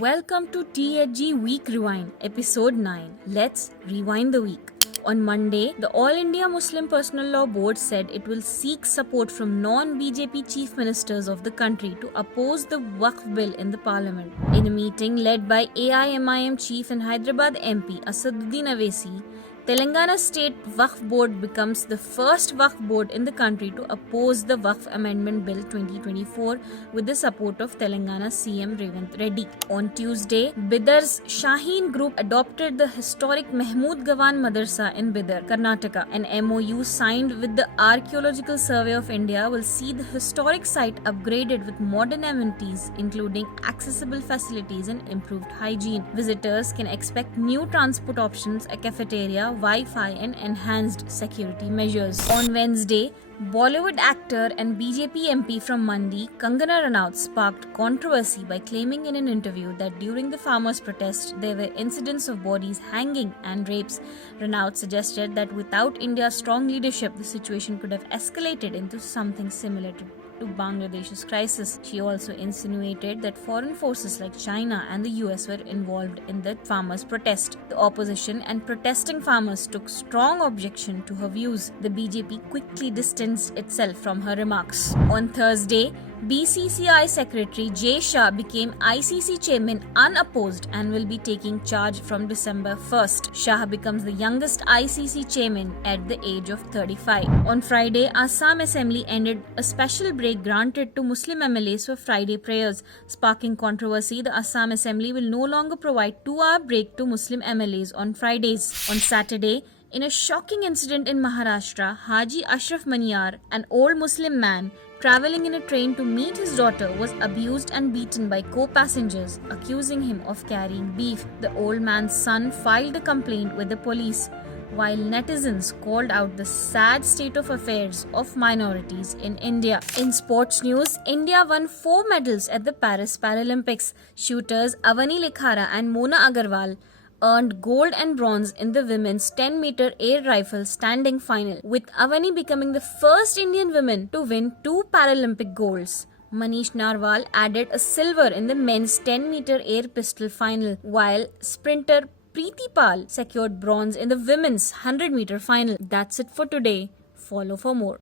Welcome to THG Week Rewind, Episode 9. Let's rewind the week. On Monday, the All India Muslim Personal Law Board said it will seek support from non-BJP chief ministers of the country to oppose the waqf bill in the parliament. In a meeting led by AIMIM chief and Hyderabad MP Asaduddin Owaisi, Telangana State Waqf Board becomes the first waqf board in the country to oppose the Waqf Amendment Bill 2024 with the support of Telangana CM Revanth Reddy. On Tuesday, Bidar's Shaheen Group adopted the historic Mahmood Gawan Madrasa in Bidar, Karnataka. An MOU signed with the Archaeological Survey of India will see the historic site upgraded with modern amenities including accessible facilities and improved hygiene. Visitors can expect new transport options, a cafeteria, Wi-Fi and enhanced security measures. On Wednesday, Bollywood actor and BJP MP from Mandi, Kangana Ranaut, sparked controversy by claiming in an interview that during the farmers' protest there were incidents of bodies hanging and rapes. Ranaut suggested that without India's strong leadership, the situation could have escalated into something similar to Bangladesh's crisis. She also insinuated that foreign forces like China and the US were involved in the farmers' protest. The opposition and protesting farmers took strong objection to her views. The BJP quickly distanced itself from her remarks. On Thursday, BCCI Secretary Shah became ICC chairman unopposed and will be taking charge from December 1st. Shah becomes the youngest ICC chairman at the age of 35. On Friday, Assam Assembly ended a special break granted to Muslim MLAs for Friday prayers. Sparking controversy, the Assam Assembly will no longer provide 2-hour break to Muslim MLAs on Fridays. On Saturday, in a shocking incident in Maharashtra, Haji Ashraf Maniyar, an old Muslim man traveling in a train to meet his daughter, was abused and beaten by co-passengers, accusing him of carrying beef. The old man's son filed a complaint with the police, while netizens called out the sad state of affairs of minorities in India. In sports news, India won 4 medals at the Paris Paralympics. Shooters Avani Lekhara and Mona Agarwal earned gold and bronze in the women's 10-meter air rifle standing final, with Avani becoming the first Indian woman to win 2 Paralympic golds. Manish Narwal added a silver in the men's 10-meter air pistol final, while sprinter Preeti Pal secured bronze in the women's 100-meter final. That's it for today. Follow for more.